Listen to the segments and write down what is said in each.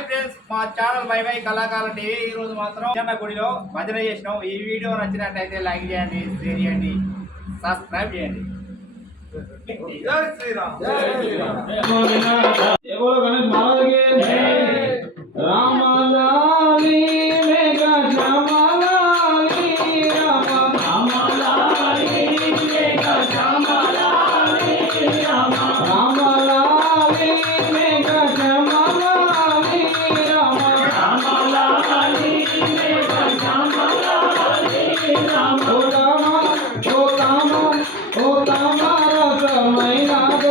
Hi friends, మా channel by by కళాకారుల TV. ఈ రోజు మాత్రం చిన్న గుడిలో భజన చేసినాం. ఈ వీడియో నచ్చినట్టయితే లైక్ చేయండి, షేర్ చేయండి, సబ్స్క్రైబ్ చేయండి. జై శ్రీరామ్. జై శ్రీరామ్. జై బోలో గణేష్ महाराज की राम लाली मेघा श्याम लाली राम लाली मेघा श्याम लाली राम लाली मेघा श्याम लाली राम लाली मेघा श्याम लाली राम ओ राम ओ राम समय नाद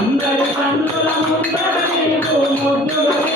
అందరి కన్నుల ముందర నీవు ముద్దుగా